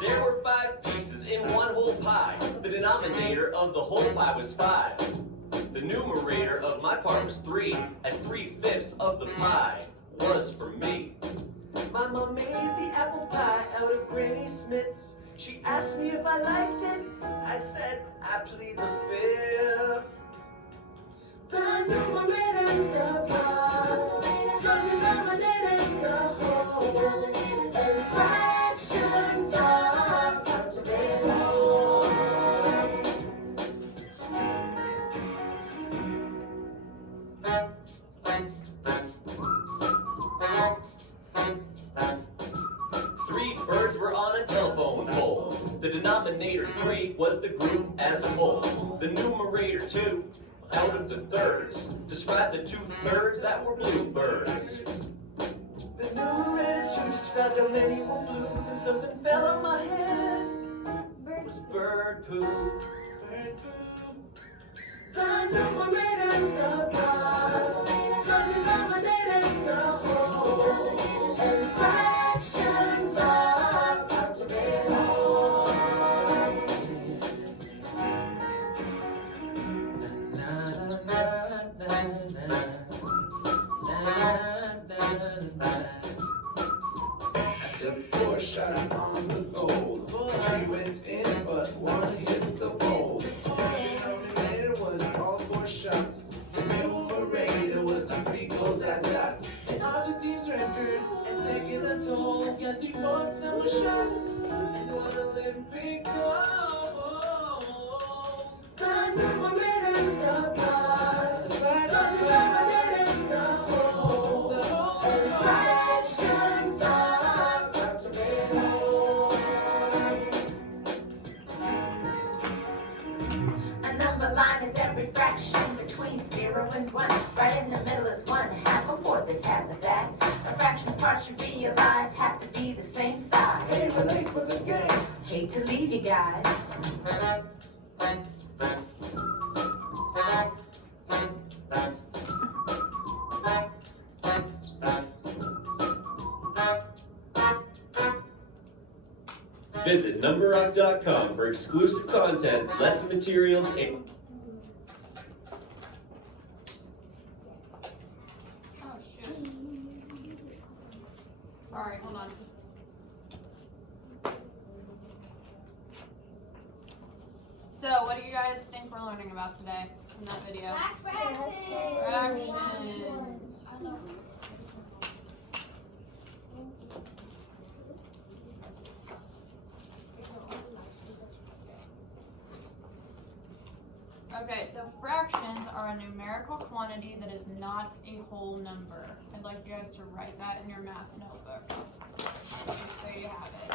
There were 5 pieces in one whole pie. The denominator of the whole pie was 5. The numerator of my part was 3, as 3/5 of the pie was for me. My mom made the apple pie out of Granny Smith's. She asked me if I liked it. I said, I plead the fifth. The numerator's the part, the denominator's the whole, and fractions are parts of it all. 3 birds were on a telephone pole. The denominator 3 was the group as a whole. The numerator 2 out of the thirds described the 2/3 that were bluebirds. The numerator 2 described how many were blue, and something fell on my head. It was bird poo. Bird poo. The numerator's the part, the denominator's the whole, and fractions are parts of it all. I took 4 shots on the goal. 3 went in, but 1 hit the pole. The denominator was all 4 shots. The numerator was the 3 goals I got. And on the team's record and taking a toll. Got 3 points and more shots and 1 Olympic gold. The numerator's the part, the denominator's the whole, and fractions are parts of it all. A number line is every fraction between 0 and 1. Right in the middle is 1/2, a fourth is half of that. A fraction's parts you realize have to be the same size. Hey, we're late for the game. Hate to leave you guys. Visit numberrock.com for exclusive content, lesson materials, and Oh, shoot. Sorry, hold on. So, what do you guys think we're learning about today from that video? Fractions. Okay, so fractions are a numerical quantity that is not a whole number. I'd like you guys to write that in your math notebooks, just so you have it.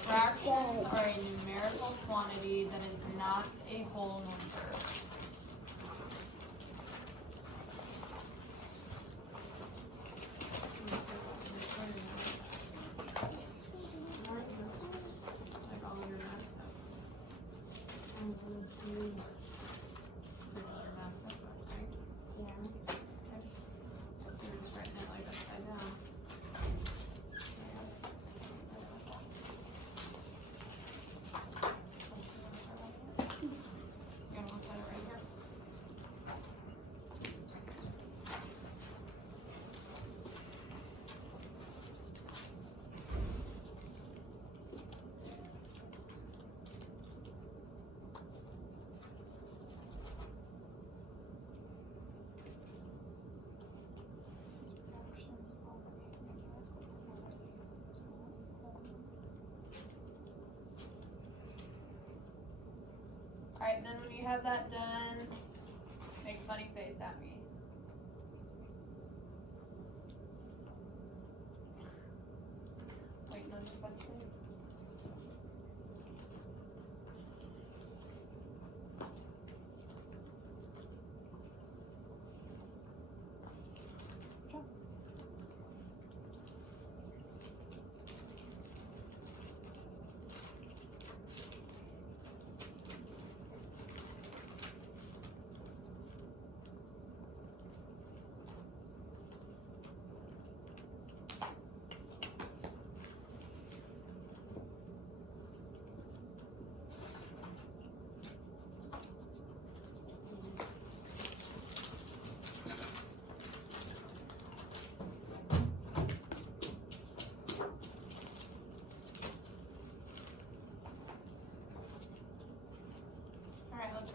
Fractions are a numerical quantity that is not a whole number. Like all your math notes. This is your math notebook, right? Okay. You're just writing it like upside down. You're gonna look at it right here. Alright, then when you have that done, make a funny face at me. Waiting on your funny face.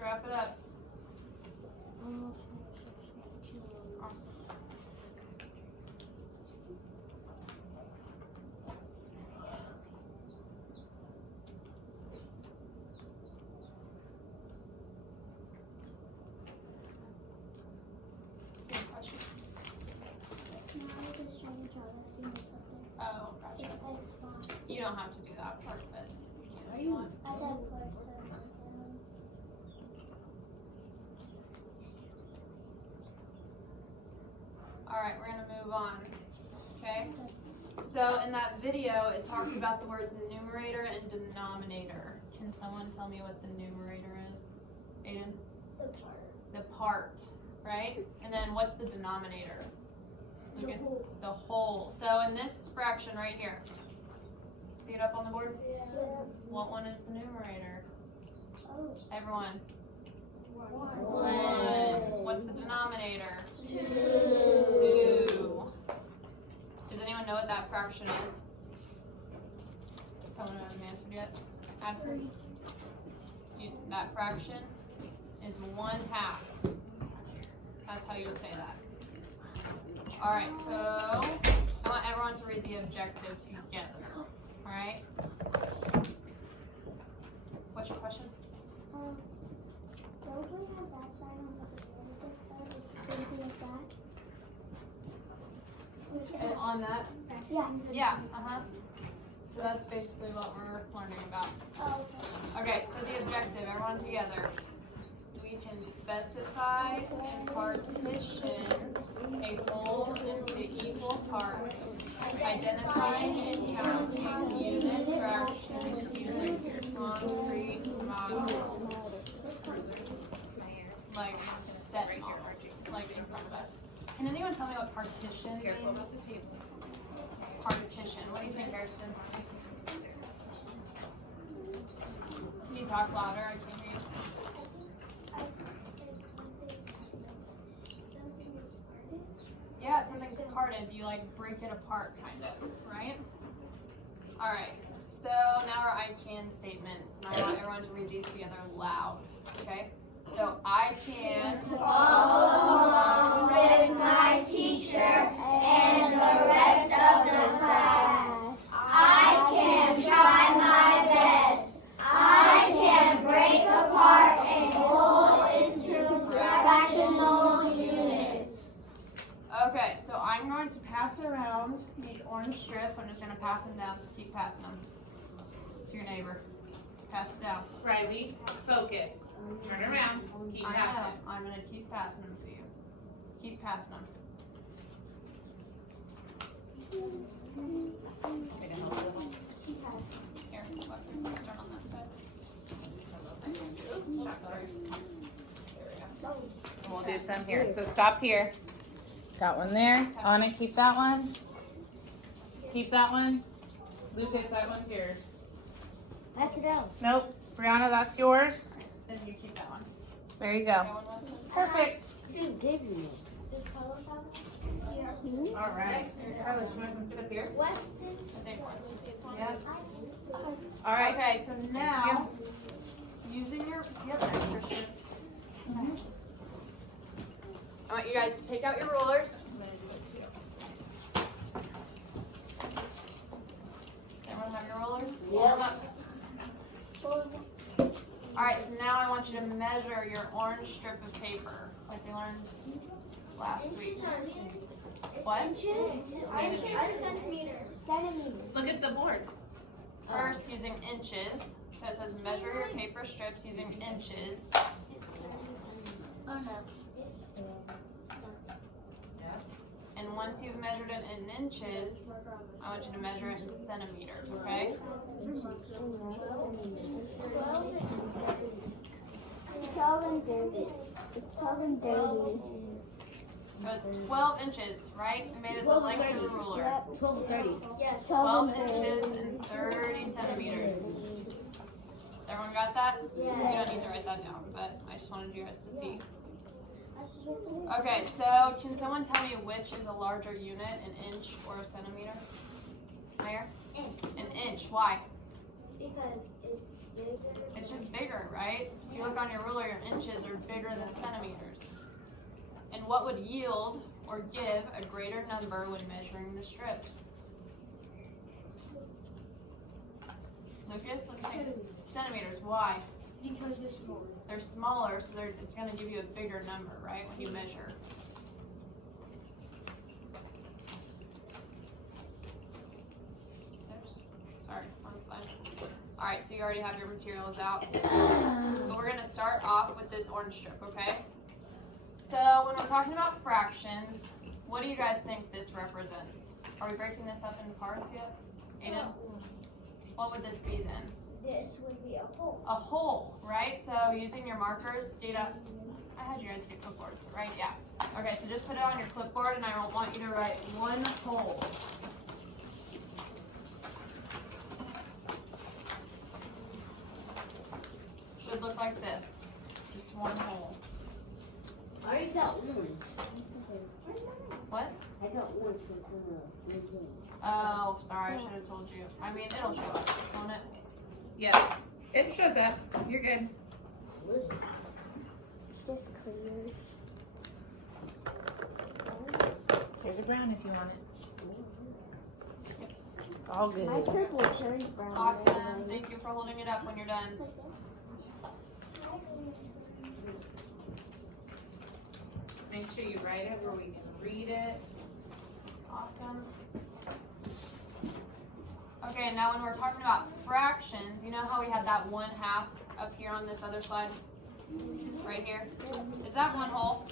wrap it up. Awesome. Any questions? Oh, gotcha. You don't have to do that part of it. You can if you want. Alright, we're gonna move on. Okay? So in that video, it talked about the words numerator and denominator. Can someone tell me what the numerator is? Aiden? The part, right? And then what's the denominator? Lucas? The whole. So in this fraction right here, see it up on the board? What one is the numerator? Everyone. 1. What's the denominator? 2. Does anyone know what that fraction is? Someone who hasn't answered yet? Addison? That fraction is 1/2. That's how you would say that. Alright, so I want everyone to read the objective together. Alright? What's your question? Don't we have that sign on the something like that? And on that? Yeah. Yeah, So that's basically what we're learning about. Oh, Okay, so the objective, everyone together. We can specify and partition a whole into equal parts, identifying and counting unit fractions using concrete models. Like set models, like in front of us. Can anyone tell me what partition means? Partition. What do you think, Kirsten? Can you talk louder? I can't hear you. Yeah, something's parted. You like break it apart, kind of, right? All right. So now our I can statements, and I want everyone to read these together loud. Okay. So I can follow along with my teacher and the rest of the class. I can try my best. I can break apart a whole into fractional units. Okay, so I'm going to pass around these orange strips. I'm just going to pass them down, so keep passing them to your neighbor. Pass it down. Riley, focus. Turn around. Keep passing. I'm going to keep passing them to you. Keep passing them. Here, let's start on that side. Sorry. We'll do some here. So stop here. Got one there. Anna, keep that one. Keep that one. Lucas, that one's yours. Pass it down. Nope. Brianna, that's yours. Then you keep that one. There you go. That one was Perfect. Just give me. Does Carlos have it? All right. Carlos, you want to come sit up here? Weston. I think Weston gets one. Yeah. All right. Okay, so now, using your, do you have an extra shirt? I want you guys to take out your rulers. I'm gonna do it too. Everyone have your rulers? Hold them up. Alright, so now I want you to measure your orange strip of paper, like we learned last week. What? Inches. Centimeters. Look at the board. First, using inches. So it says measure your paper strips using inches. Oh no. And once you've measured it in inches, I want you to measure it in centimeters, okay? 12 and 30. It's 12 and 30. So it's 12 inches, right? We made it the length of the ruler. 12 and 30. Yes. 12 inches and 30 centimeters. So everyone got that? You don't need to write that down, but I just wanted you guys to see. Okay, so can someone tell me which is a larger unit, an inch or a centimeter? Mayor? Inch. An inch. Why? Because it's It's just bigger, right? If you look on your ruler, your inches are bigger than centimeters. And what would yield or give a greater number when measuring the strips? Lucas, what do you think? Centimeters. Why? Because they're smaller. They're smaller, so it's going to give you a bigger number, right, when you measure. Oops. Sorry, wrong slide. All right, so you already have your materials out. But we're going to start off with this orange strip, okay? So when we're talking about fractions, what do you guys think this represents? Are we breaking this up into parts yet? Aiden? What would this be then? This would be a hole. A whole, right? So using your markers, data, I had you guys get clipboards, right? Yeah. Okay, so just put it on your clipboard and I want you to write one whole. Should look like this, just one whole. I already got one. What? I got one from the Oh, sorry, I should have told you. I mean, it'll show up, won't it? Yeah, it shows up. You're good. Is this clear? Here's a brown if you want it. It's all My good. purple turns brown. Awesome. Thank you for holding it up when you're done. Make sure you write it where we can read it. Awesome. Okay, now when we're talking about fractions, you know how we had that 1/2 up here on this other slide? Right here? Is that one whole?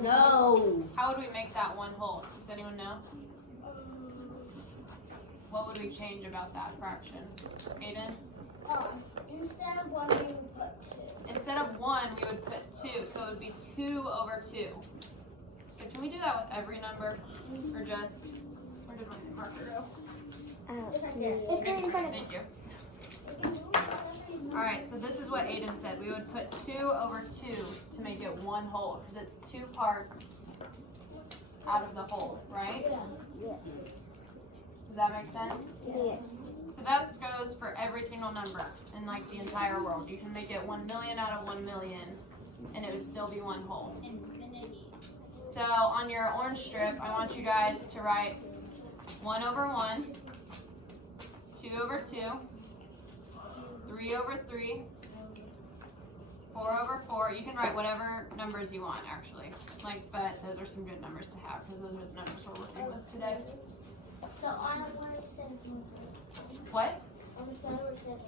No. How would we make that one whole? Does anyone know? What would we change about that fraction? Aiden? Instead of one, we would put two. Instead of 1, we would put 2, so it would be 2 over 2. So can we do that with every number? Or just, where did my marker go? It's right there. It's Okay, in front of thank you. Alright, so this is what Aiden said. We would put 2 over 2 to make it one whole, because it's 2 parts out of the whole, right? Yes. Does that make sense? Yes. So that goes for every single number in like the entire world. You can make it 1 million out of 1 million, and it would still be one whole. Infinity. So on your orange strip, I want you guys to write 1 over 1, 2 over 2, 3 over 3, 4 over 4. You can write whatever numbers you want, actually. But those are some good numbers to have because those are the numbers we're working with today. So on one it says What? on the side where it says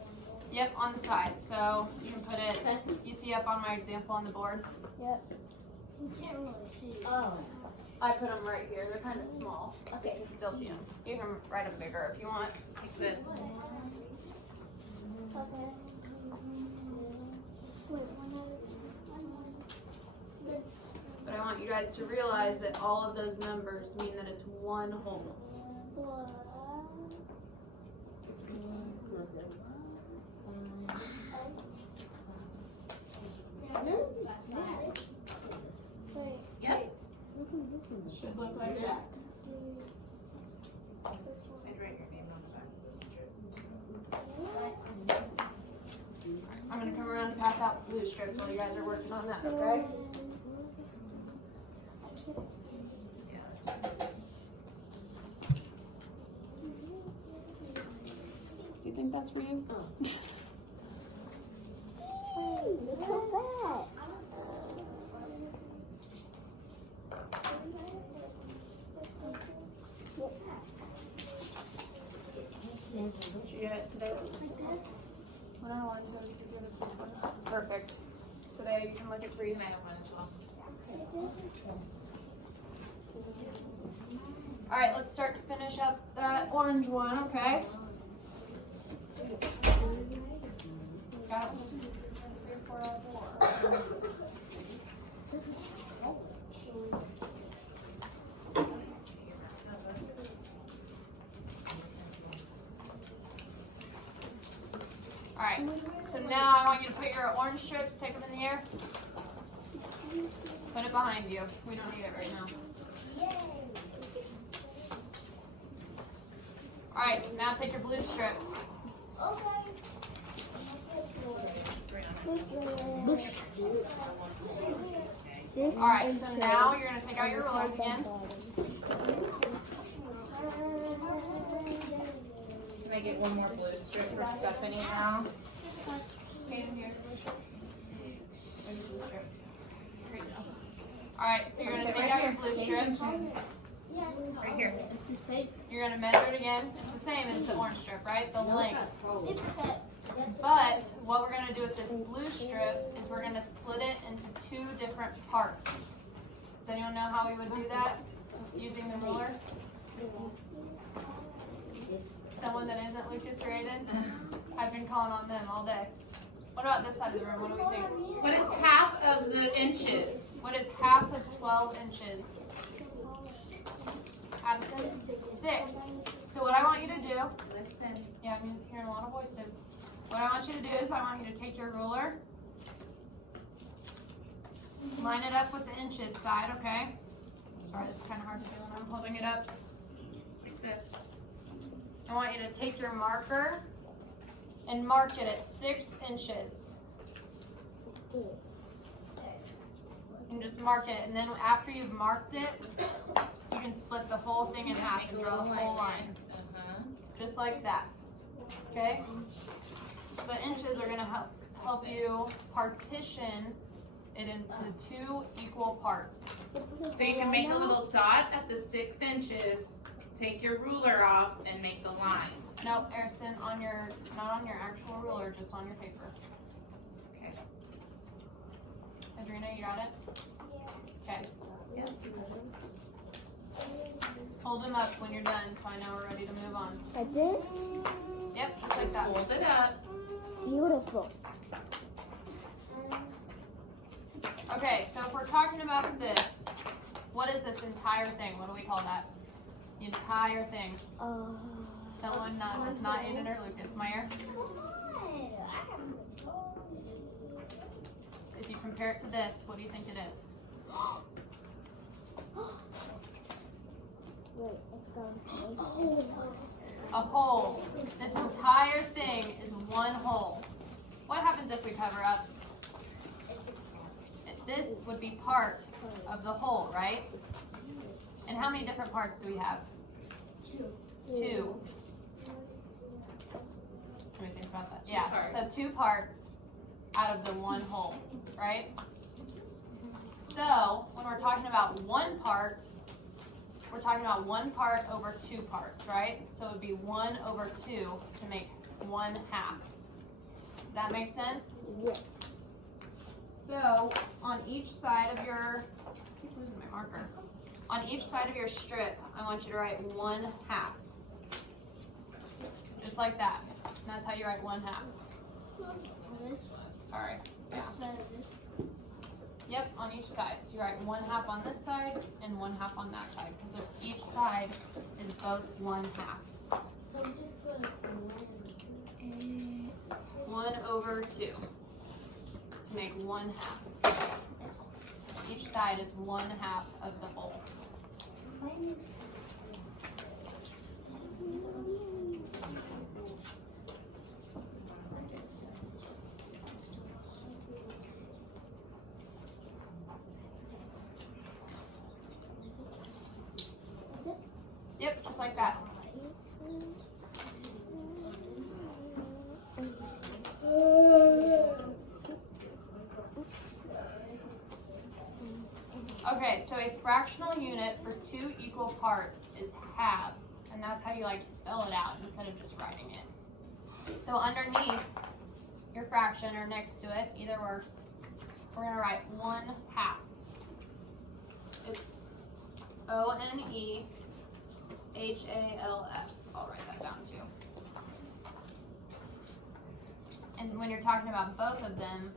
Yep, on the side. So you can put it, you see up on my example on the board? Yep. You can't really see. Oh. I put them right here. They're kind of small. Okay. You can still see them. You can write them bigger if you want, like this. Okay. Wait, But I want you guys to realize that all of those numbers mean that it's one whole. Yep. Should look like that. I'm gonna come around and pass out blue strips while you guys are working on that, okay? Do you think that's for you? It's so fat. Did you get it today? When I want to, you can do it. Perfect. So that you can look at freeze. All right, let's start to finish up that orange one, okay? Got it. 1, 2, 3, 4, 4. All right, so now I want you to put your orange strips, take them in the air. Put it behind you. We don't need it right now. All right, now take your blue strip. Okay. Alright, so now you're going to take out your rulers again. Can I get one more blue strip for Stephanie now? Alright, so you're going to take out your blue strip. Right here. You're going to measure it again. It's the same as the orange strip, right? The length. But what we're going to do with this blue strip is we're going to split it into 2 different parts. Does anyone know how we would do that using the ruler? Someone that isn't Lucas or Aiden? I've been calling on them all day. What about this side of the room? What do we think? What is half of the inches? What is half of 12 inches? Addison? 6. So what I want you to do, Listen. yeah, I'm hearing a lot of voices. What I want you to do is I want you to take your ruler, line it up with the inches side, okay? Sorry, this is kind of hard to do when I'm holding it up. Like this. I want you to take your marker and mark it at 6 inches. And just mark it, and then after you've marked it, you can split the whole thing in half and draw the whole line. Just like that. Okay? So the inches are going to help you partition it into 2 equal parts. So you can make a little dot at the 6 inches, take your ruler off, and make the line. Nope, Ariston, not on your actual ruler, just on your paper. Okay. Adrina, you got it? Okay. Yeah. Hold them up when you're done so I know we're ready to move on. Like this? Yep, just like that. Hold it up. Beautiful. Okay, so if we're talking about this, what is this entire thing? What do we call that? The entire thing. Someone, it's not Aiden or Lucas. Meyer? If you compare it to this, what do you think it is? Wait, it goes A hole. This entire thing is one hole. What happens if we cover up? This would be part of the hole, right? And how many different parts do we have? 2. Let me think about that. Yeah, so 2 parts out of the one hole, right? So when we're talking about 1 part, we're talking about 1 part over 2 parts, right? So it would be 1 over 2 to make 1/2. Does that make sense? Yes. So on each side of your, I keep losing my marker. On each side of your strip, I want you to write 1/2. Just like that. And that's how you write 1/2. Sorry. Yeah. Yep, on each side. So you write 1/2 on this side and 1/2 on that side, because each side is both 1/2. So just put 1 over 2 to make 1/2. Each side is 1/2 of the whole. Yep, just like that. Okay, so a fractional unit for 2 equal parts is halves, and that's how you like spell it out instead of just writing it. So underneath your fraction or next to it, either works, we're gonna write 1/2. It's ONEHALF. I'll write that down too. And when you're talking about both of them,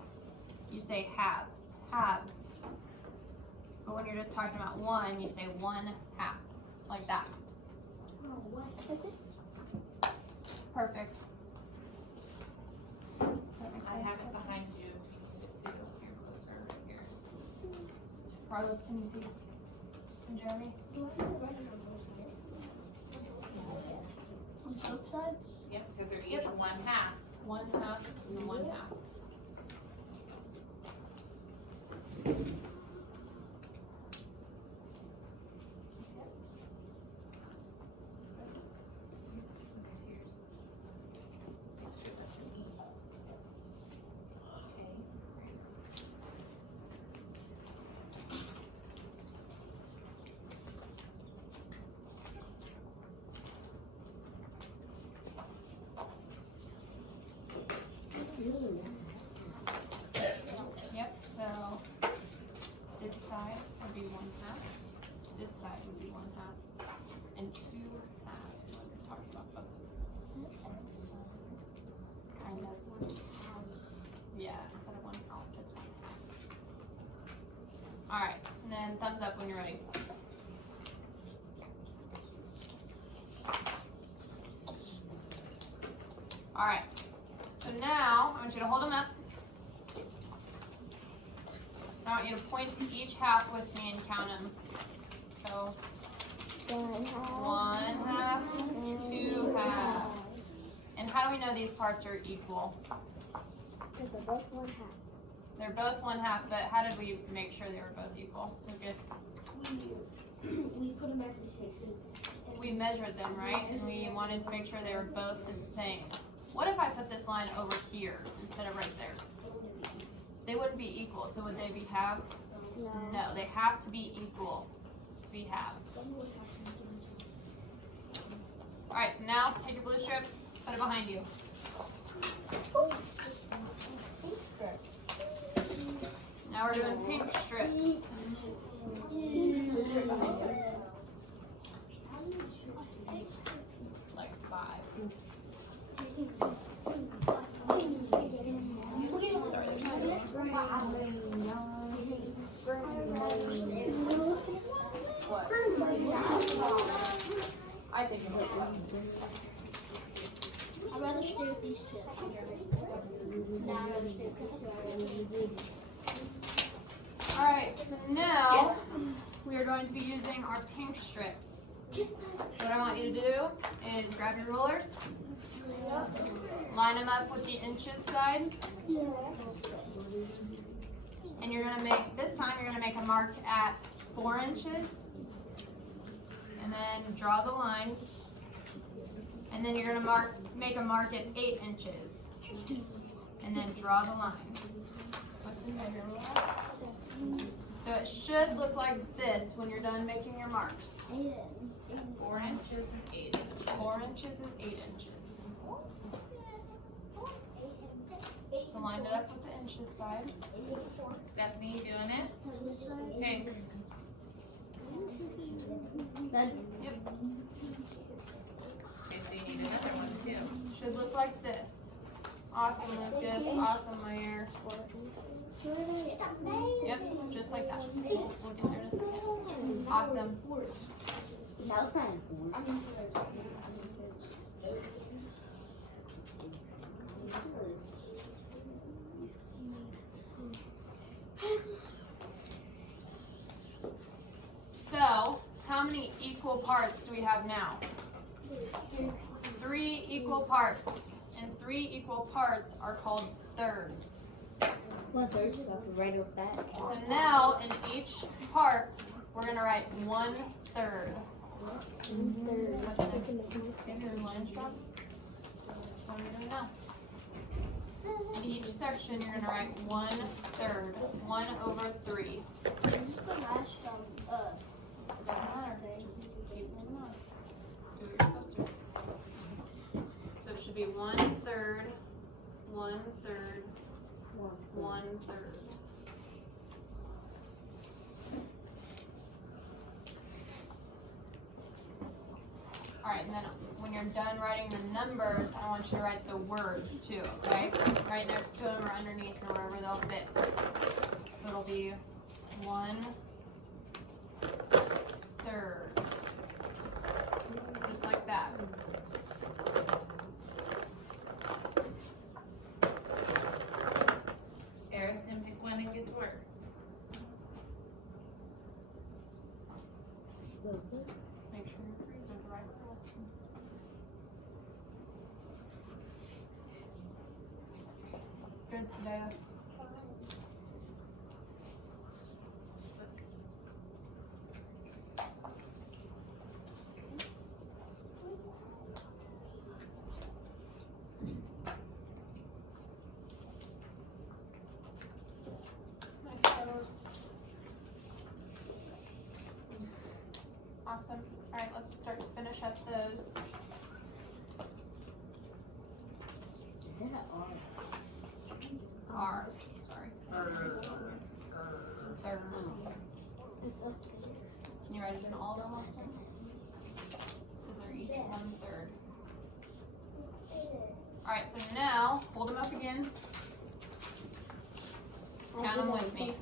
you say halves. But when you're just talking about one, you say 1/2, like that. Like this? Perfect. I have it behind you. Here, closer, right here. Carlos, can you see? And Jeremy? On both sides? Yep, because they're each 1/2. 1 half and 1 half. Yep, so this side would be 1 half, this side would be 1 half, and 2 halves when you're talking about both of them. Yeah, instead of 1 half, it's 1 half. Alright, and then thumbs up when you're ready. Alright, so now I want you to hold them up. I want you to point to each half with me and count them. So, 1 half, 2 halves. And how do we know these parts are equal? Because they're both 1 half. They're both 1 half, but how did we make sure they were both equal? Lucas? We put them at the 6. We measured them, right? And we wanted to make sure they were both the same. What if I put this line over here instead of right there? They wouldn't be equal, so would they be halves? No, they have to be equal to be halves. Alright, so now take your blue strip, put it behind you. Now we're doing pink strips. Like 5. I think I'd rather stay with these two. No, I'd rather stay with these two. Alright, so now we are going to be using our pink strips. What I want you to do is grab your rulers, line them up with the inches side, and you're going to make, this time you're going to make a mark at 4 inches, and then draw the line, and then you're going to make a mark at 8 inches, and then draw the line. What's the measure ruler? So it should look like this when you're done making your marks. 4 inches and 8 inches. 4 inches and 8 inches. So line it up with the inches side. Stephanie, you doing it? Pink. Good. Yep. Okay, so you need another one too. Should look like this. Awesome, Lucas. Awesome, Lair. Yep, just like that. We'll get there in a second. Awesome. So, how many equal parts do we have now? 3 equal parts. And 3 equal parts are called thirds. 1/3, so I can write up that. So now, in each part, we're going to write 1/3. What's the line strong? That's what we're doing now. In each section, you're going to write 1/3. 1 over 3. This is the last Doesn't matter. Just keep moving on. Do what you're supposed to. So it should be 1/3, 1/3, 1/3. Alright, and then when you're done writing the numbers, I want you to write the words too, okay? Right next to them or underneath or wherever they'll fit. So it'll be 1/3. Just like that. Harrison, pick one and get to work. Make sure your 3s are the right for us. good today. Nice photos. Awesome. Alright, let's start to finish up those. R. Sorry. Third. Can you write it in all of them last time? Because they're each 1/3. Alright, so now hold them up again. Count them with me.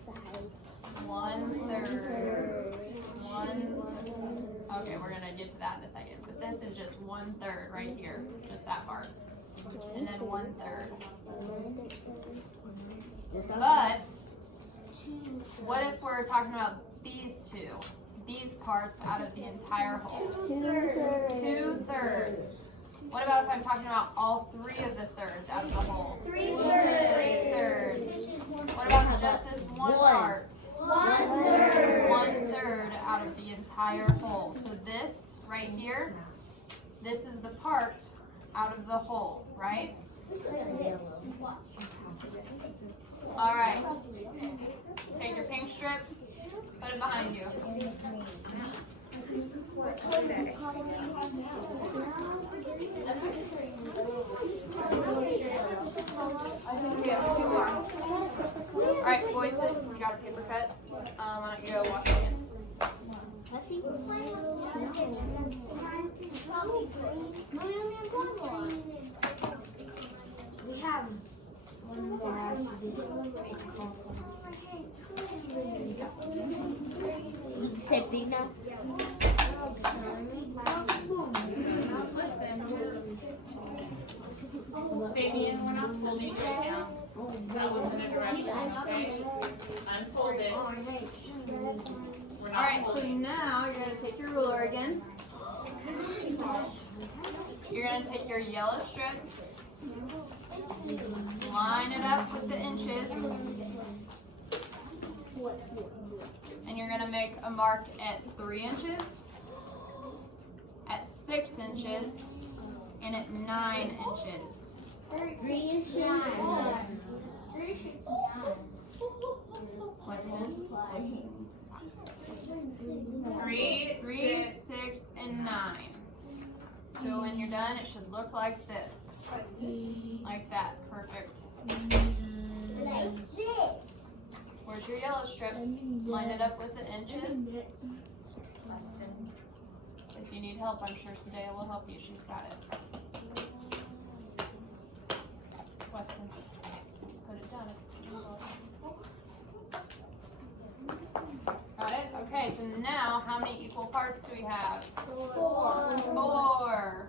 1/3. 1. Okay, we're gonna get to that in a second. But this is just 1/3 right here. Just that part. And then 1/3. But what if we're talking about these two? These parts out of the entire whole. 2/3. What about if I'm talking about all 3 of the thirds out of the whole? 3/3. What about just this one part? 1/3 out of the entire whole. So this right here, this is the part out of the whole, right? All right. Take your pink strip, put it behind you. We have 2 more. All right, boys, you got a paper cut? Why don't you go wash your hands? We have one more. Sabrina. Just listen. Fabian, we're not folding right now. That wasn't a direction, okay? Unfold it. We're not Alright, so folding. now you're going to take your ruler again. You're going to take your yellow strip, line it up with the inches, and you're going to make a mark at 3 inches, at 6 inches, and at 9 inches. 3 inches. Listen. 3, 3, 6, and 9. So when you're done, it should look like this. Like that. Perfect. Where's your yellow strip? Line it up with the inches. If you need help, I'm sure Sadea will help you. She's got it. Weston, put it down. Got it? Okay, so now how many equal parts do we have? 4.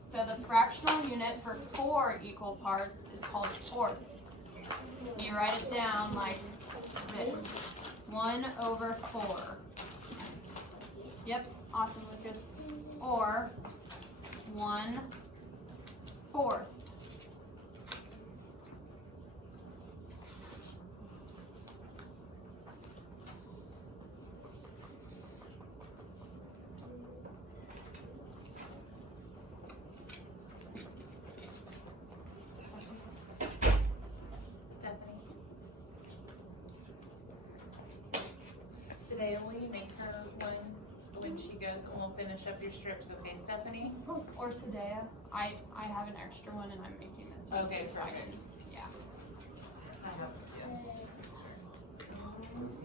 So the fractional unit for 4 equal parts is called fourths. You write it down like this. 1/4. Yep, awesome, Lucas. Or 1/4. Today, will you make her one when she goes and we'll finish up your strips, okay, Stephanie? Or Sadea. I have an extra one and I'm making this one. Okay, too, so I can- yeah.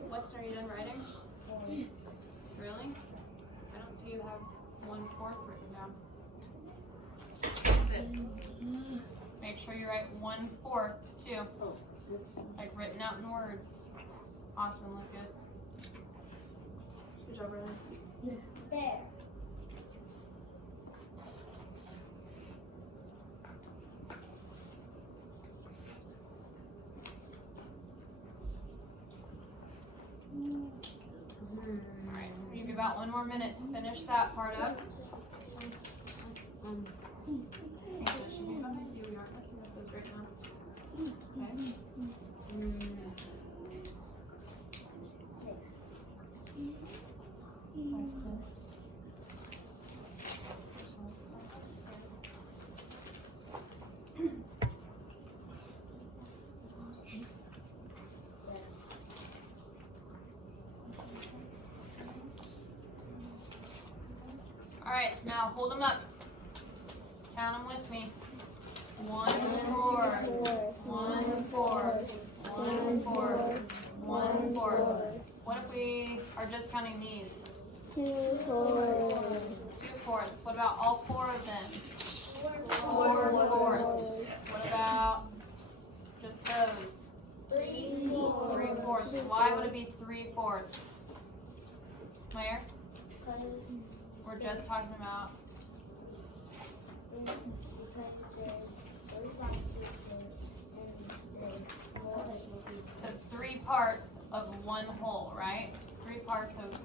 Weston, are you done writing? Really? I don't see you have 1/4 written down. This. Make sure you write 1/4 too. Like written out in words. Awesome, Lucas. Good job, brother. There. Alright, we'll give you about 1 more minute to finish that part up. I think that should be behind you. We aren't messing up those now. Okay. Weston. Alright, so now hold them up. Count them with me. 1, 4, 1, 4, 1, 4, 1, 4. What if we are just counting these? 2 4. 2 fourths. What about all 4 of them? 4 fourths. What about just those? 3 4. 3 fourths. Why would it be 3 fourths? Where? We're just talking about. So 3 parts of 1 whole, right? 3 parts of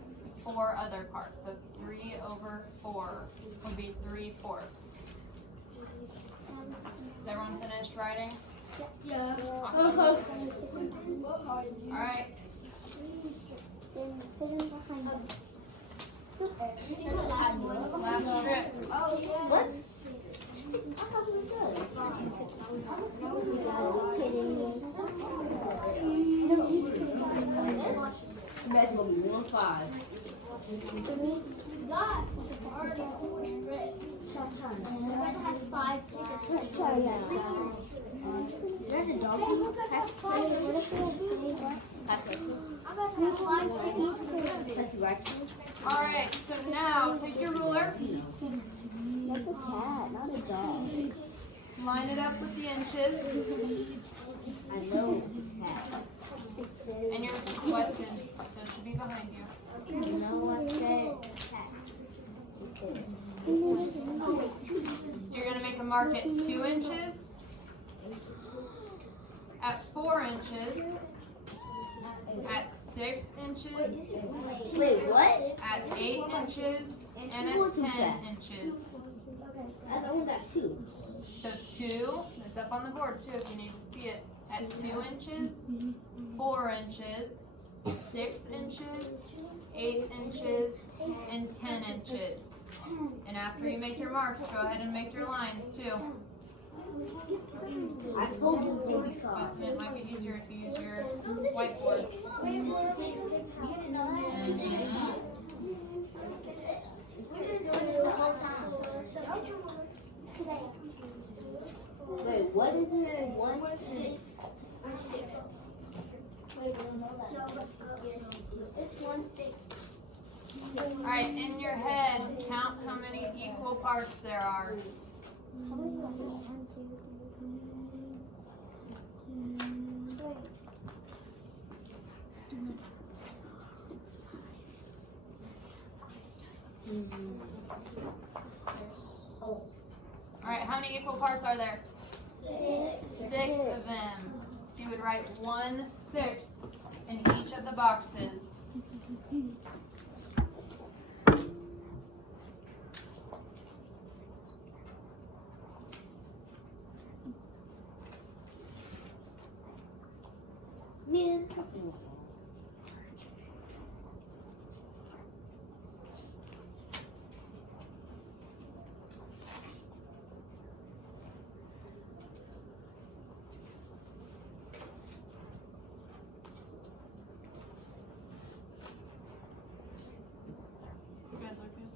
4 other parts. So 3 over 4 would be 3 fourths. Is everyone finished writing? Yeah. Awesome. Alright. Last trip. What? That's gonna be 1 5. Sometimes. I'm gonna have 5 tickets. Let's try that. There's a dog. I'm gonna have 5 tickets. That's right. Alright, so now take your ruler, That's a cat, not a dog. line it up with the inches, I know. and your question. Those should be behind you. You know what said? So you're gonna make a mark at 2 inches, at 4 inches, at 6 inches, Wait, what? at 8 inches, and at 10 inches. I only got 2. So 2, it's up on the board too if you need to see it. At 2 inches, 4 inches, 6 inches, 8 inches, and 10 inches. And after you make your marks, go ahead and make your lines too. I told you it would be 5. Listen, it might be easier if you use your whiteboard. Wait, what is it? 1 6. It's 1 6. Alright, in your head, count how many equal parts there are. Alright, how many equal parts are there? 6 of them. So you would write 1/6 in each of the boxes. Good, Lucas.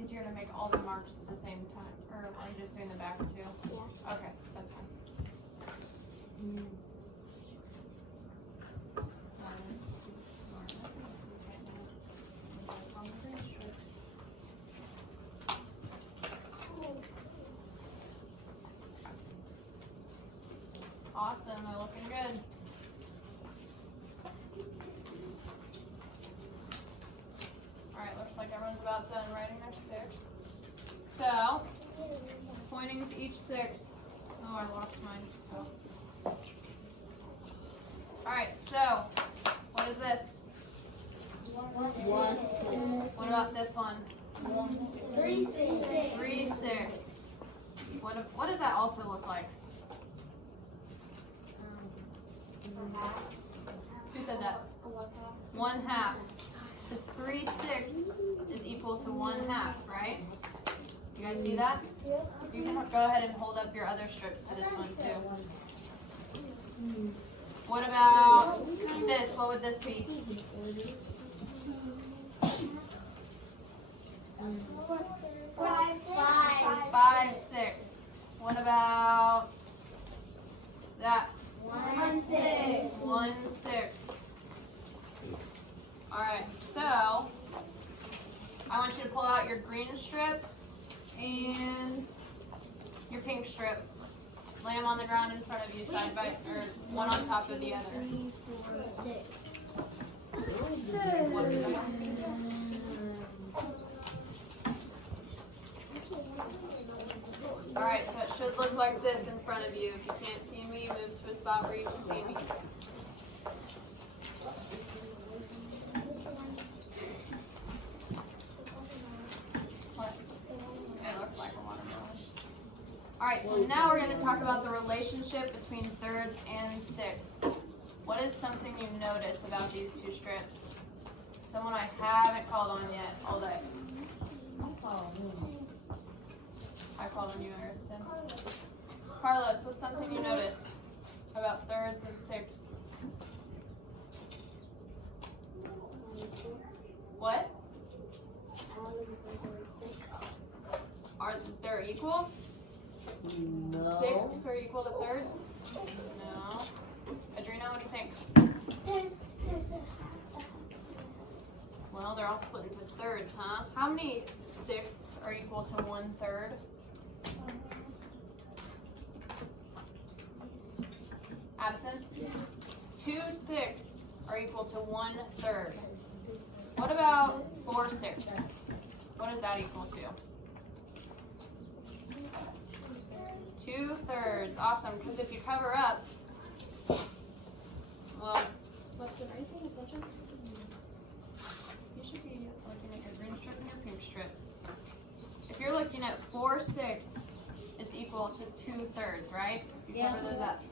easier to make all the marks at the same time? Or are you just doing the back too? Yeah. Okay, that's fine. Awesome, they're looking good. Alright, looks like everyone's about done writing their sixths. So, pointing to each sixth. Oh, I lost mine. Oh. Alright, so, what is this? One. What about this one? 3, 6. 3/6. What does that also look like? Who said that? 1/2. Because 3/6 is equal to 1/2, right? You guys see that? You can go ahead and hold up your other strips to this one too. What about this? What would this be? 5/6. What about that? 1/6. 1/6. Alright, so I want you to pull out your green strip and your pink strip. Lay them on the ground in front of you, side by, or one on top of the other. 3, 4, 6. Alright, so it should look like this in front of you. If you can't see me, move to a spot where you can see me. What? It looks like a watermelon. Alright, so now we're going to talk about the relationship between thirds and sixths. What is something you notice about these two strips? Someone I haven't called on yet all day. I called on you, Ariston. Carlos, what's something you noticed about thirds and sixths? What? Are they equal? No. Sixths are equal to thirds? No. Adrena, what do you think? Well, they're all split into thirds, huh? How many sixths are equal to 1/3? Addison? 2/6 are equal to 1/3. What about 4/6? What is that equal to? 2/3. Awesome, because if you cover up, well, Weston, are you paying attention? You should be looking at your green strip and your pink strip. If you're looking at 4/6, it's equal to 2/3, right? Yeah. Cover those up.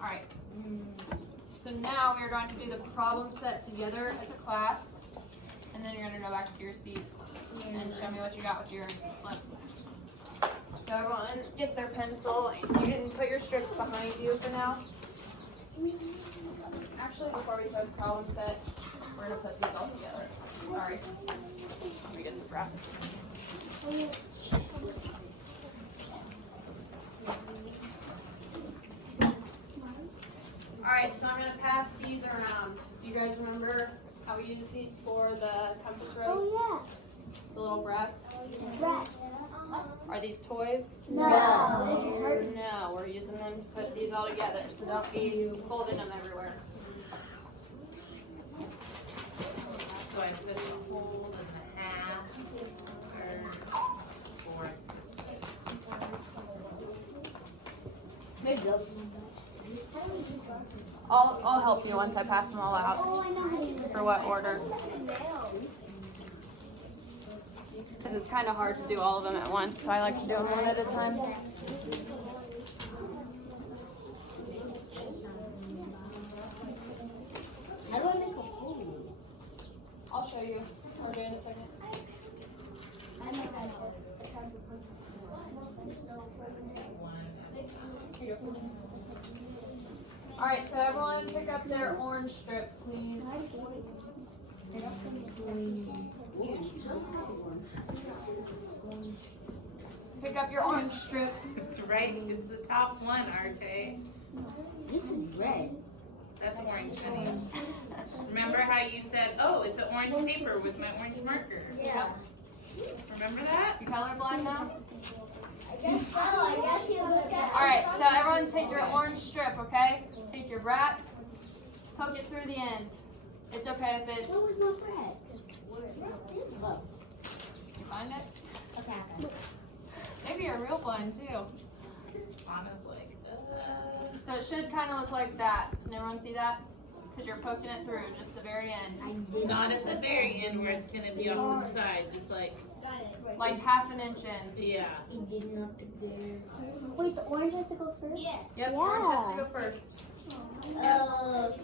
Alright. So now we're going to do the problem set together as a class. And then you're going to go back to your seats and show me what you got with your slip. So everyone get their pencil. You can put your strips behind you for now. Actually, before we start the problem set, we're going to put these all together. Sorry. We didn't wrap this. Alright, so I'm going to pass these around. Do you guys remember how we use these for the compass rose? Oh, The little brats? yeah. Rat. Are these toys? No. No, we're using them to put these all together, so don't be folding them everywhere. So I put the whole and the half, or Maybe those. I'll help you once I pass them all out. Oh, I know how to do this. For what order? Because it's kind of hard to do all of them at once, so I like to do them one at a time. How do I make a hole? I'll show you. I'll do it in a second. I know how to Alright, so everyone pick up their orange strip, please. Pick up your orange strip. It's right. It's the top one, RJ. This is red. That's orange, honey. Remember how you said, "Oh, it's an orange paper with my orange marker." Yeah. Remember that? You colorblind now? I guess so. I guess you look at. Alright, so everyone take your orange strip, okay? Take your wrap, poke it through the end. It's okay if it's. What was my bread? You find it? Okay. Maybe you're real blind too. Honestly. So it should kind of look like that. Can everyone see that? Because you're poking it through, just the very end. Not at the very end where it's gonna be off the side, just like Like half an inch in. yeah. Wait, the orange has to go first? Yeah. Yep, orange has to go first.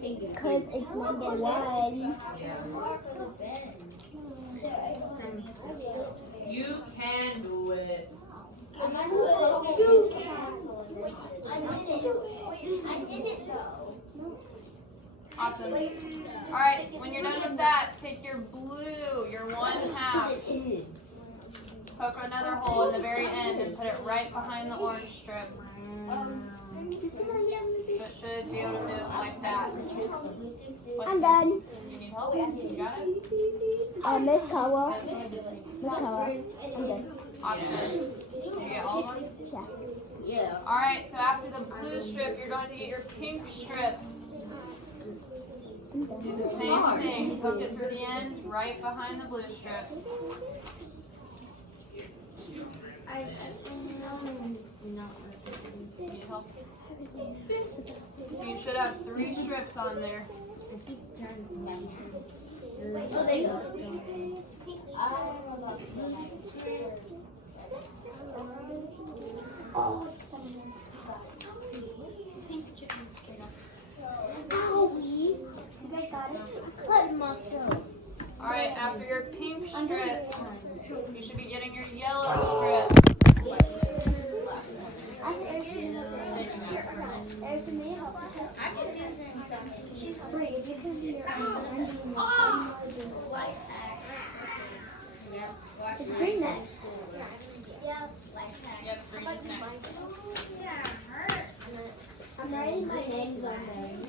Because it's number one. You can do it. I did it though. Awesome. Alright, when you're done with that, take your blue, your 1/2. Poke another hole in the very end and put it right behind the orange strip. So it should be able to move like that. I'm done. You need help? You got it? Miss Kawa. Miss Kawa. I'm done. Awesome. Did you get all of them? Yeah. Alright, so after the blue strip, you're going to get your pink strip. Do the same thing. Poke it through the end, right behind the blue strip. Need help? So you should have 3 strips on there. Oh, there you go. Oh, owie. I got it. I cut myself. Alright, after your pink strip, you should be getting your yellow strip. She's free because you're It's green next. Yep, green is next. I'm writing my names on there.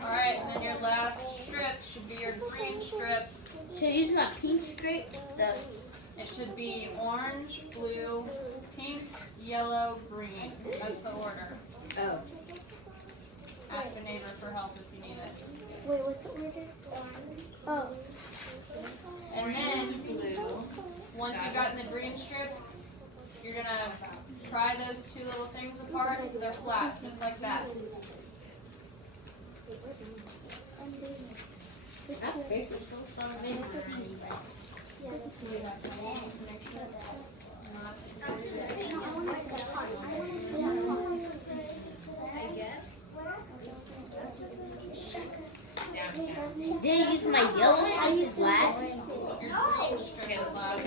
Alright, and then your last strip should be your green strip. So using that pink strip, It should be orange, blue, pink, yellow, green. That's the order. oh. Ask a neighbor for help if you need it. Wait, what's the order? Oh. And then, Blue. once you've gotten the green strip, you're gonna pry those 2 little things apart so they're flat, just like that. That paper so solid. Did I use my yellow strip as last? Your green strip is last.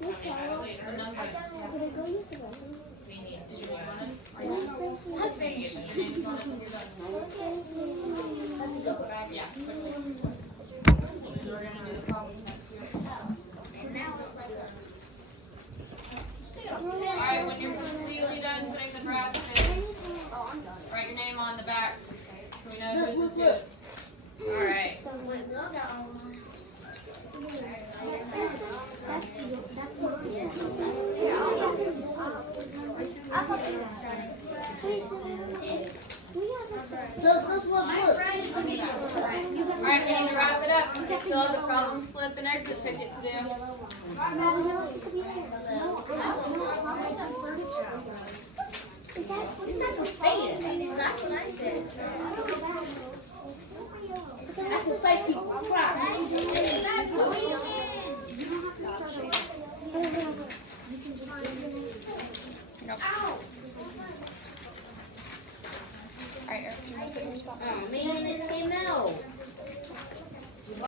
Look at the order of the numbers. Yeah, quickly. We're gonna do the problems next year. Alright, when you're completely done putting the drafts in, write your name on the back so we know whose is whose. Alright. That's mine. Look. Alright, we need to wrap it up because we still have the problem slip and exit ticket to do. It's not a fan. That's what I said. That's what like people cry. Alright, Eric, do you want to sit in your spot? Me and the